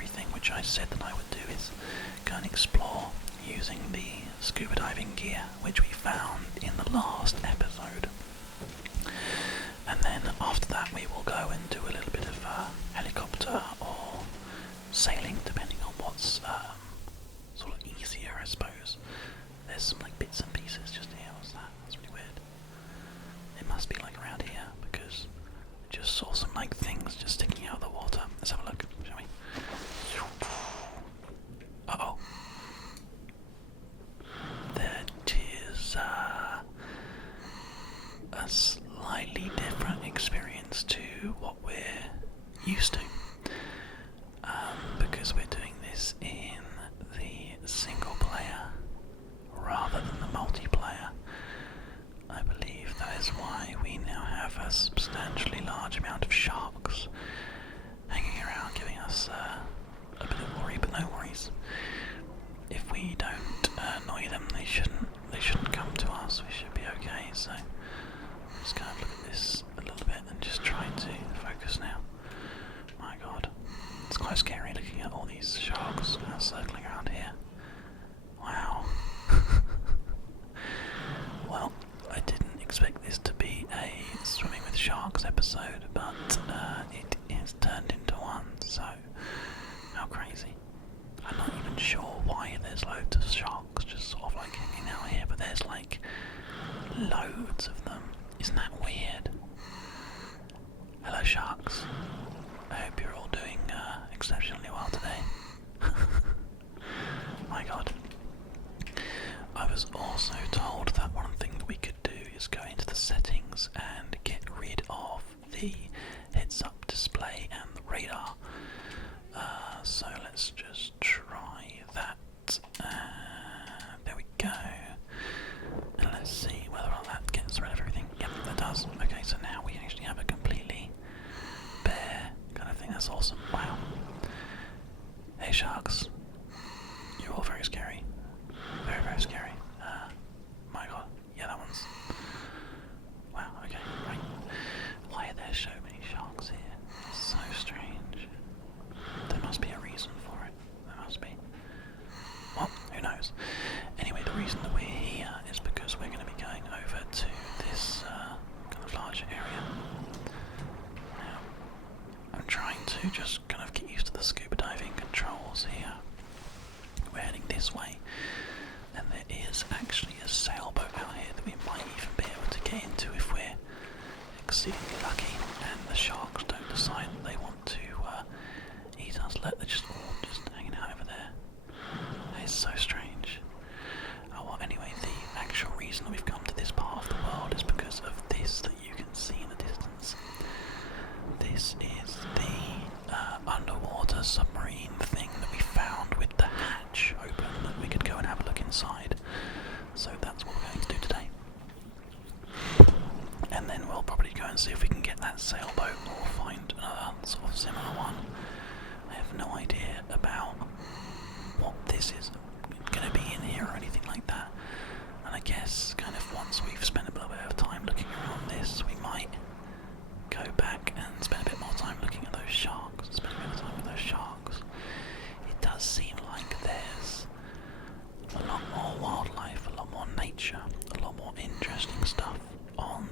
everything, which I said that I would do, is go and explore using the scuba diving gear, which we found in the last episode. And then after that we will go and do a little bit of helicopter or sailing, depending on what's sort of easier, I suppose. There's some like bits and pieces just here. What's that? That's really weird. It must be like around here, because I just saw some like things just sticking out of the water. Let's have a look, shall we? Uh-oh. That is a slightly different experience to what we're used to. Because we're doing this in the single player rather than the multiplayer. I believe that is why we now have a substantially large amount of sharks hanging around, giving us a bit of worry, but no worries. If we don't annoy them, they shouldn't come to us. We should be okay. So just kind of look at this a little bit and just try to focus now. My God, it's quite scary looking at all these sharks kind of circling around here. Wow. Well, I didn't expect this to be a swimming with sharks episode, but it is turned into one, so how crazy. I'm not even sure why there's loads of sharks just sort of like hanging out here, but there's like loads of them. Isn't that weird? Hello sharks. I hope you're all doing exceptionally well today. My God. I was also told that one thing that we could do is go into the settings and get rid of the heads-up display and the radar. So let's just try that. There we go. And let's see whether or not that gets rid of everything. Yep, that does. Okay, so now we actually have a completely bare kind of thing. That's awesome. Wow. Hey sharks. You're all very scary. Very, very scary. My God. Yeah, that one's... Wow, okay, right. Why are there so many sharks here? It's so strange. There must be a reason for it. There must be. Well, who knows? Anyway, the reason that we're here is because we're going to be going over to this kind of large area. Now, I'm trying to just kind of get used to the scuba diving controls here. We're heading this way, and there is actually a sailboat out here that we might even be able to get into if we're exceedingly lucky and the sharks don't decide that they want to eat us. Look, they're just all just hanging out over there. It's so strange. Oh well, anyway, the actual reason that we've come to this part of the world is because of this that you can see in the distance. This is the underwater submarine thing that we found with the hatch open that we could go and have a look inside. So that's what we're going to do today. And then we'll probably go and see if we can get that sailboat or find another sort of similar one. I have no idea about what this is going to be in here or anything like that. And I guess kind of once we've spent a little bit of time looking around this, we might go back and spend a bit more time looking at those sharks. Spend a bit of time with those sharks. It does seem like there's a lot more wildlife, a lot more nature, a lot more interesting stuff on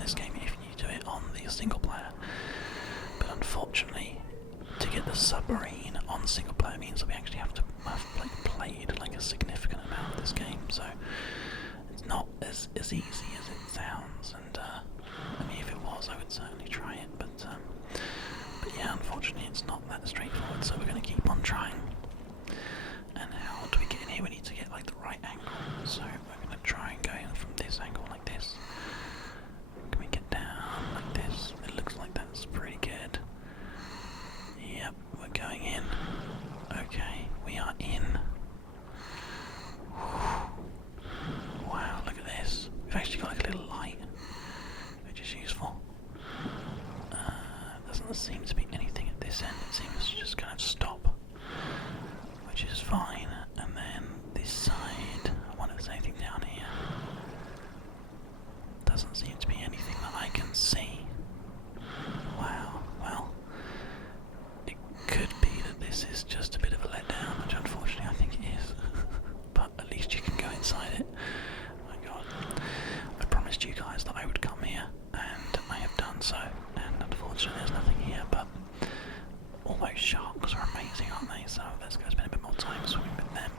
this game if you do it on the single player. But unfortunately, to get the submarine on single player means that we actually have to have played like a significant amount of this game. So it's not as easy as it sounds. And I mean, if it was, I would certainly try it. But yeah, unfortunately, it's not that straightforward. So we're going to keep on trying. And how do we get in here? We need to get like the right angle. So we're going to try and go in from this angle like this. Can we get down like this? It looks like that's pretty good. Yep, we're going in. Okay, we are in. Wow, look at this. We've actually got like a little light, which is useful. Doesn't seem to be anything at this end. It seems to just kind of stop, which is fine. And then this side, I wonder if there's anything so let's go spend a bit more time swimming with them.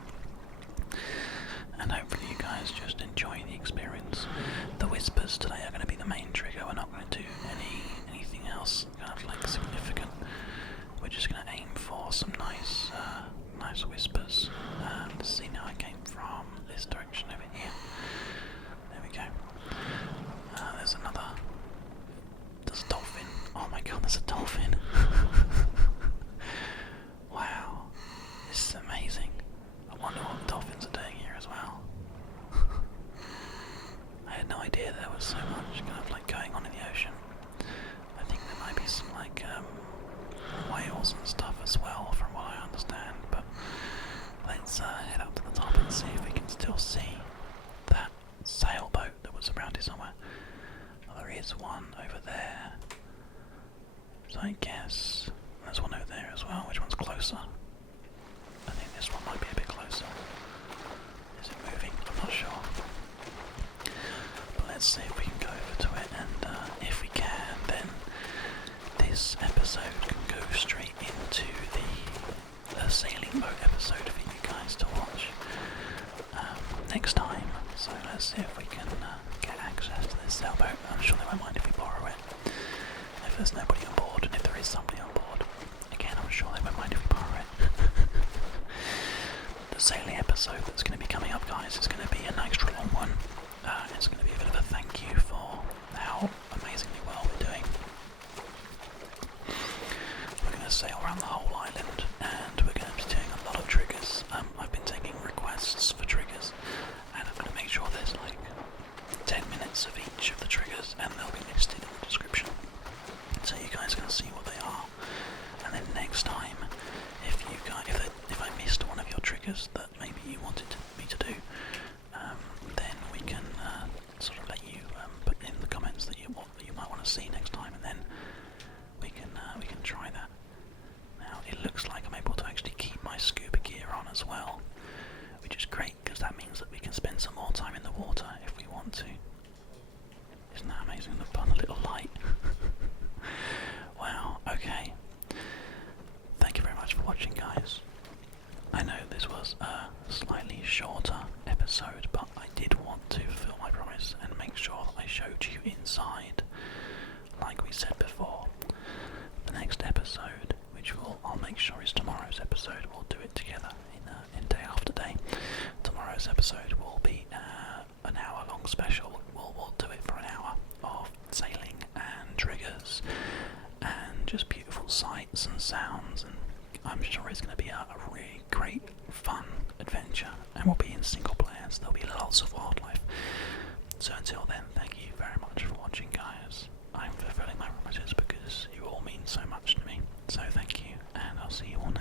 And hopefully you guys just enjoy the experience. The whispers today are going to be the main trigger. We're not going to do anything else kind of like significant. We're just going to aim for some nice whispers. See, now I came from this direction over here. There we go. There's a dolphin. Oh my god, there's a dolphin. Wow, this is amazing. I wonder what dolphins are doing here as well. I had no idea there was so much kind of like going on in the ocean. I think there might be some like whales and stuff as well, from what I understand. But let's head up to the top and see if we can still see that sailboat that was around here somewhere. Well, there is one over there. So I guess there's one over there as well. Which one's closer? I think this one might be a bit closer. Is it moving? I'm not sure. But let's see if we can go over to it, and if we can, then this episode can go straight into the sailing boat episode for you guys to watch next time. So let's see if we can get access to this sailboat. I'm sure they won't mind if we borrow it. If there's nobody on board, and if there is somebody on board, again, I'm sure they won't mind if we borrow it. The sailing episode that's going to be coming up, guys, is going to be an extra long one. It's going to be a bit of a thank you for how amazingly well we're doing. We're going to sail around the whole island, and we're going to be doing a lot of triggers. I've been taking requests for triggers, and I'm going to make sure there's like 10 minutes of each of the triggers, and they'll be listed in the description, so you guys can see what they are. And then next time, if I missed one of your triggers that maybe you wanted me to do, then we can sort of let you put in the comments that you might want to see next time, and then we can try that. Now it looks like I'm able to actually keep my scuba gear on as well, which is great because that means that we can spend some more time in the water if we want to. Isn't that amazing? The fun little light. Wow. Okay. Thank you very much for watching, guys. I know this was a slightly shorter episode, but I did want to fulfill my promise and make sure that I showed you inside, like we said before. The next episode, which I'll make sure is tomorrow's episode, we'll do it together in day after day. Tomorrow's episode will be an hour-long special. We'll do it for an hour of sailing and triggers and just beautiful sights and sounds, and I'm sure it's going to be a really great, fun adventure, and we'll be in single players. There'll be lots of wildlife. So until then, thank you very much for watching, guys. I'm fulfilling my promises because you all mean so much to me. So thank you, and I'll see you all